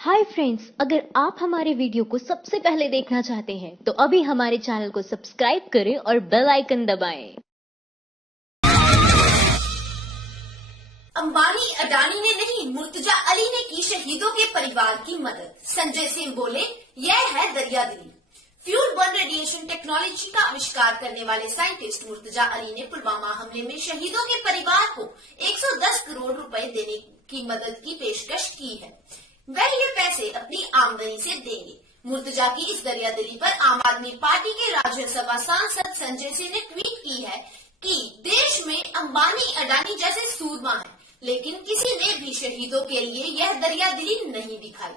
Hi friends, अगर आप हमारे वीडियो को सबसे पहले देखना चाहते हैं तो अभी हमारे चैनल को सब्सक्राइब करें और बेल आइकन दबाएं। अंबानी अडानी ने नहीं, मुर्तजा अली ने की शहीदों के परिवार की मदद। संजय सिंह बोले, यह है दरियादिली। फ्यूल बर्न रेडिएशन टेक्नोलॉजी का आविष्कार करने वाले साइंटिस्ट मुर्तजा अली ने पुलवामा हमले में शहीदों के परिवार को 110 करोड़ रुपए देने की मदद की पेशकश की है। वह ये पैसे अपनी आमदनी से देंगे। मुर्तजा की इस दरियादिली पर आम आदमी पार्टी के राज्यसभा सांसद संजय सिंह ने ट्वीट की है कि देश में अंबानी अडानी जैसे सूरमा हैं, लेकिन किसी ने भी शहीदों के लिए यह दरियादिली नहीं दिखाई।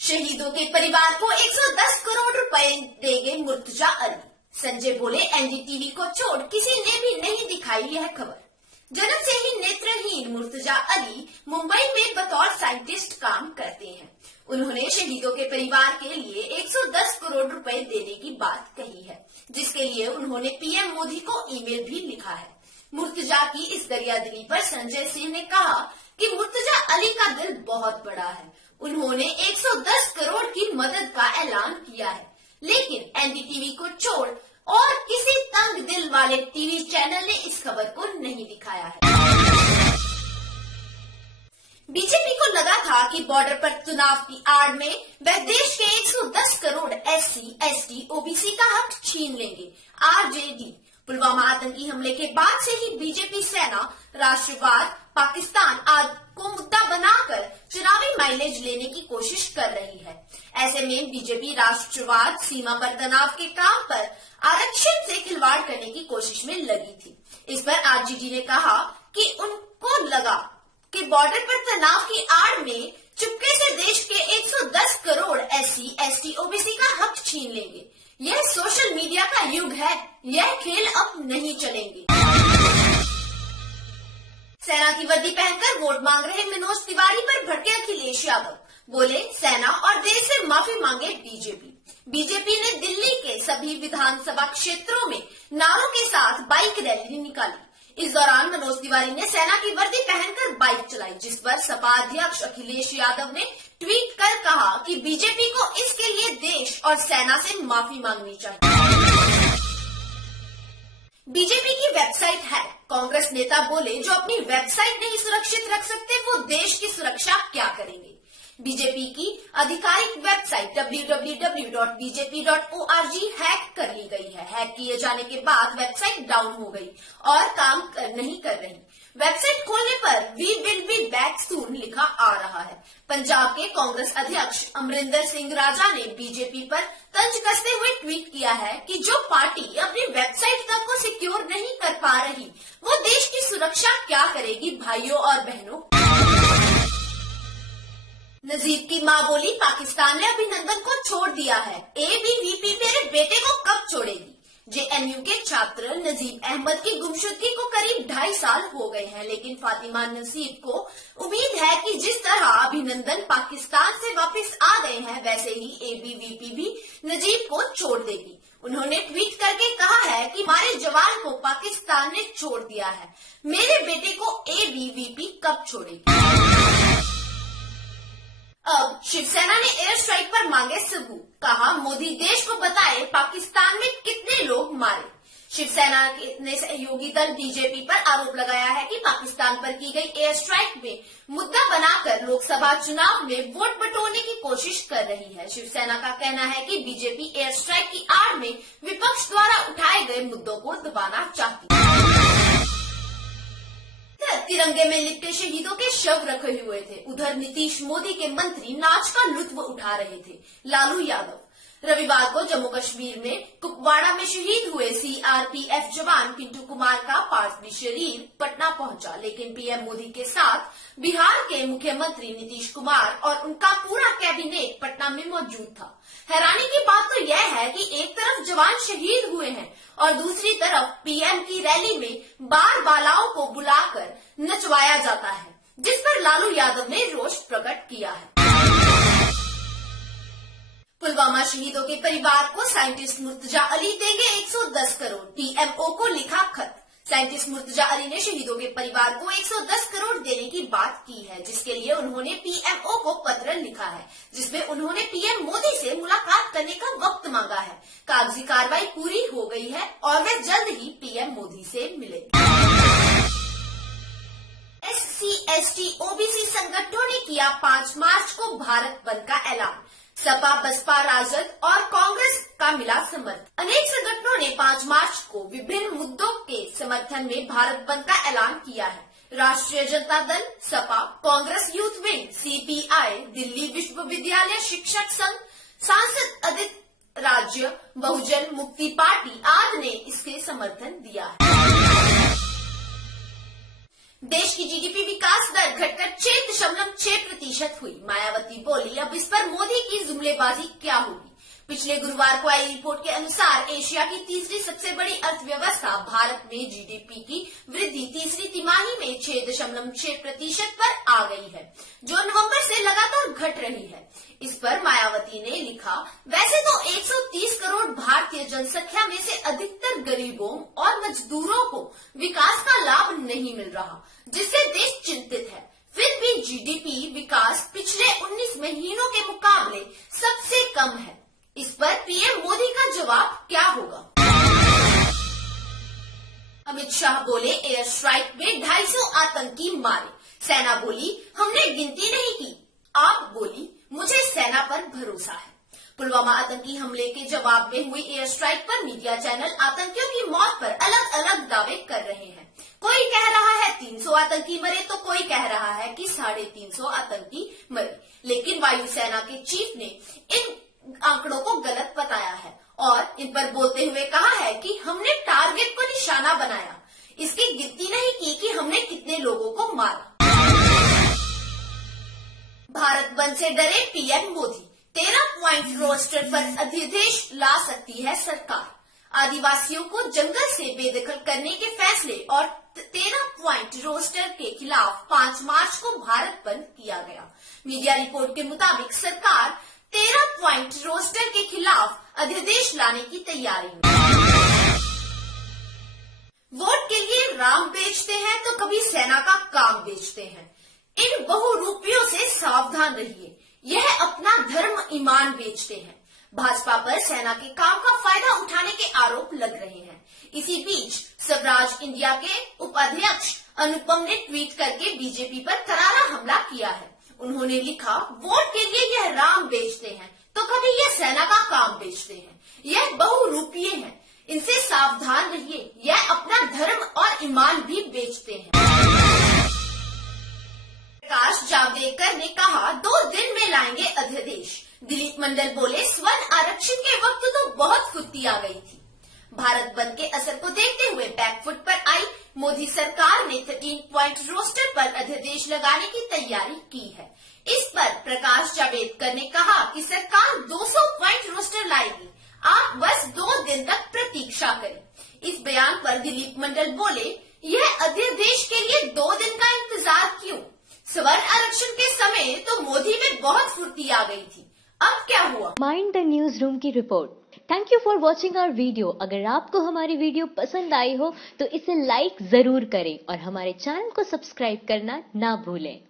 शहीदों के परिवार को 110 करोड़ रुपए देंगे मुर्तजा अली। संजय बोले, एनडीटीवी को छोड़ किसी ने भी नहीं दिखाई यह खबर। जन्म से ही नेत्रहीन मुर्तजा अली मुंबई में बतौर साइंटिस्ट काम करते हैं। उन्होंने शहीदों के परिवार के लिए 110 करोड़ रुपए देने की बात कही है, जिसके लिए उन्होंने पीएम मोदी को ईमेल भी लिखा है। मुर्तजा की इस दरियादिली पर संजय सिंह ने कहा कि मुर्तजा अली का दिल बहुत बड़ा है। उन्होंने 110 करोड़ की मदद का ऐलान किया है, लेकिन एनडीटीवी को छोड़ और किसी तंग दिल वाले टीवी चैनल ने इस खबर को नहीं दिखाया है। बीजेपी को लगा था कि बॉर्डर पर चुनाव की आड़ में वह देश के 110 करोड़ एससी, एसटी, ओबीसी का हक छीन लेंगे। आरजेडी पुलवामा आतंकी हमले के बाद से ही बीजेपी सेना राष्ट्रवाद, पाकिस्तान आदि को मुद्दा बनाकर चुनावी माइलेज लेने की कोशिश कर रही है। ऐसे में बीजेपी राष्ट्रवाद, सीमा पर तनाव के काम पर आरक्षण से खिलवाड़ करने की कोशिश में लगी थी। इस पर आरजेडी ने कहा कि उनको लगा कि बॉर्डर पर तनाव की आड़ में चुपके से देश के 110 करोड़ एससी, एसटी, ओबीसी का हक छीन लेंगे। यह सोशल मीडिया का युग है, यह खेल अब नहीं चलेंगे। सेना की वर्दी पहनकर वोट मांग रहे मनोज तिवारी पर भड़के अखिलेश यादव। बोले, सेना और देश से माफी मांगे बीजेपी। बीजेपी ने दिल्ली के सभी विधानसभा क्षेत्रों में नारों के साथ बाइक रैली निकाली। इस दौरान मनोज तिवारी ने सेना की वर्दी पहनकर बाइक चलाई, जिस पर सपा अध्यक्ष अखिलेश यादव ने ट्वीट कर कहा कि बीजेपी को इसके लिए देश और सेना से माफी मांगनी चाहिए। बीजेपी की वेबसाइट है। कांग्रेस नेता बोले, जो अपनी वेबसाइट नहीं सुरक्षित रख सकते वो देश की सुरक्षा क्या करेंगे। बीजेपी की आधिकारिक वेबसाइट www.bjp.org हैक कर ली गई है। हैक किए जाने के बाद वेबसाइट डाउन हो गई और काम नहीं कर रही। वेबसाइट खोलने पर we will be back soon लिखा आ रहा है। पंजाब के कांग्रेस अध्यक्ष अमरिंदर सिंह राजा ने बीजेपी पर तंज कसते हुए ट्वीट किया है कि जो पार्टी अपनी वेबसाइट तक को सिक्योर नहीं कर पा रही वो देश की सुरक्षा क्या करेगी। भाइयों और बहनों, नजीब की मां बोली, पाकिस्तान ने अभिनंदन को छोड़ दिया है। एबीवीपी मेरे बेटे को कब छोड़ेगी। जेएनयू के छात्र नजीब अहमद की गुमशुदगी को करीब 2.5 साल हो गए हैं, लेकिन फातिमा नसीब को उम्मीद है कि जिस तरह अभिनंदन पाकिस्तान से वापस आ गए हैं, वैसे ही एबीवीपी भी नजीब को छोड़ देगी। उन्होंने ट्वीट करके कहा है कि हमारे जवान को पाकिस्तान ने छोड़ दिया है, मेरे बेटे को एबीवीपी कब छोड़ेगी। अब शिवसेना ने एयर स्ट्राइक पर मांगे सबूत। कहा, मोदी देश को बताए पाकिस्तान में कितने लोग मारे। शिवसेना ने सहयोगी दल बीजेपी पर आरोप लगाया है कि पाकिस्तान पर की गई एयर स्ट्राइक में मुद्दा बनाकर लोकसभा चुनाव में वोट बटोरने की कोशिश कर रही है। शिवसेना का कहना है कि बीजेपी एयर स्ट्राइक की आड़ में विपक्ष द्वारा उठाए गए मुद्दों को दबाना चाहती है। तिरंगे में लिपटे शहीदों के शव रखे हुए थे। उधर नीतीश मोदी के मंत्री नाच का लुत्फ उठा रहे थे। लालू यादव रविवार को जम्मू कश्मीर में कुपवाड़ा में शहीद हुए सीआरपीएफ जवान पिंटू कुमार का पार्थिव शरीर पटना पहुंचा, लेकिन पीएम मोदी के साथ बिहार के मुख्यमंत्री नीतीश कुमार और उनका पूरा कैबिनेट पटना में मौजूद था। हैरानी की बात तो यह है कि एक तरफ जवान शहीद हुए हैं और दूसरी तरफ पीएम की रैली में बार बालाओं को बुलाकर नचवाया जाता है, जिस पर लालू यादव ने रोष प्रकट किया है। पुलवामा शहीदों के परिवार को साइंटिस्ट मुर्तजा अली देंगे 110 करोड़। पीएमओ को लिखा खत। साइंटिस्ट मुर्तजा अली ने शहीदों के परिवार को 110 करोड़ देने की बात की है, जिसके लिए उन्होंने पीएमओ को पत्र लिखा है, जिसमें उन्होंने पीएम मोदी से मुलाकात करने का वक्त मांगा है। कागजी कार्रवाई पूरी हो गई है और वे जल्द ही पीएम मोदी से मिलेंगे। SC, ST, OBC संगठनों ने किया 5 मार्च को भारत बंद का ऐलान। सपा, बसपा, राजद और कांग्रेस का मिला समर्थन। अनेक संगठनों ने 5 मार्च को विभिन्न मुद्दों के समर्थन में भारत बंद का ऐलान किया है। राष्ट्रीय Janata Dal, Sapa, Congress youth wing, CPI, Delhi विश्वविद्यालय शिक्षक संघ, सांसद आदित्य राज्य बहुजन मुक्ति पार्टी आदि ने इसके समर्थन दिया है। देश की जीडीपी विकास दर घटकर 6.6% हुई। मायावती बोली, अब इस पर मोदी की जुमलेबाजी क्या होगी। पिछले गुरुवार को आई रिपोर्ट के अनुसार एशिया की तीसरी सबसे बड़ी अर्थव्यवस्था भारत में जीडीपी की वृद्धि तीसरी तिमाही में 6.6% पर आ गई है, जो नवंबर से लगातार घट रही है। इस पर मायावती ने लिखा, वैसे तो 130 करोड़ भारतीय जनसंख्या में से अधिकतर गरीबों और मजदूरों को विकास का लाभ नहीं मिल रहा, जिससे देश चिंतित है। फिर भी जीडीपी विकास पिछले 19 महीनों के मुकाबले सबसे कम है। इस पर पीएम मोदी का जवाब क्या होगा। अमित शाह बोले, एयर स्ट्राइक में 250 आतंकी मारे। सेना बोली, हमने गिनती नहीं की। आप बोली, मुझे सेना पर भरोसा है। पुलवामा आतंकी हमले के जवाब में हुई एयर स्ट्राइक पर मीडिया चैनल आतंकियों की मौत पर अलग अलग दावे कर रहे हैं। कोई कह रहा है 300 आतंकी मरे, तो कोई कह रहा है कि 350 आतंकी मरे। लेकिन वायुसेना के चीफ ने इन आंकड़ों को गलत बताया है और इन पर बोलते हुए कहा है कि हमने टारगेट को निशाना बनाया, इसकी गिनती नहीं की कि हमने कितने लोगों को मारा। भारत बंद से डरे पीएम मोदी, 13 पॉइंट रोस्टर पर अध्यादेश ला सकती है सरकार। आदिवासियों को जंगल से बेदखल करने के फैसले और 13 पॉइंट रोस्टर के खिलाफ 5 मार्च को भारत बंद किया गया। मीडिया रिपोर्ट के मुताबिक सरकार 13 पॉइंट रोस्टर के खिलाफ अध्यादेश लाने की तैयारी में। वोट के लिए राम बेचते हैं तो कभी सेना का काम बेचते हैं। इन बहुरूपियों से सावधान रहिए, यह अपना धर्म ईमान बेचते हैं। भाजपा पर सेना के काम का फायदा उठाने के आरोप लग रहे हैं। इसी बीच स्वराज इंडिया के उपाध्यक्ष अनुपम ने ट्वीट करके बीजेपी पर करारा हमला किया है। उन्होंने लिखा, वोट के लिए यह राम बेचते हैं तो कभी यह सेना का काम बेचते हैं। यह बहुरूपीय हैं, इनसे सावधान रहिए, यह अपना धर्म और ईमान भी बेचते हैं। प्रकाश जावड़ेकर ने कहा, 2 दिन में लाएंगे अध्यादेश। दिलीप मंडल बोले, स्वर्ण आरक्षण के वक्त तो बहुत फुर्ती आ गई थी। भारत बंद के असर को देखते हुए बैकफुट पर आई मोदी सरकार ने 13 पॉइंट रोस्टर पर अध्यादेश लगाने की तैयारी की है। इस पर प्रकाश जावड़ेकर ने कहा कि सरकार 200 पॉइंट रोस्टर लाएगी, आप बस 2 दिन तक प्रतीक्षा करें। इस बयान पर दिलीप मंडल बोले, यह अध्यादेश के लिए 2 दिन का इंतजार क्यों? स्वर्ण आरक्षण के समय तो मोदी में बहुत फुर्ती आ गई थी, अब क्या हुआ। माइंड द न्यूज रूम की रिपोर्ट। Thank you for watching our video. अगर आपको हमारी वीडियो पसंद आई हो तो इसे लाइक जरूर करें और हमारे चैनल को सब्सक्राइब करना ना भूलें।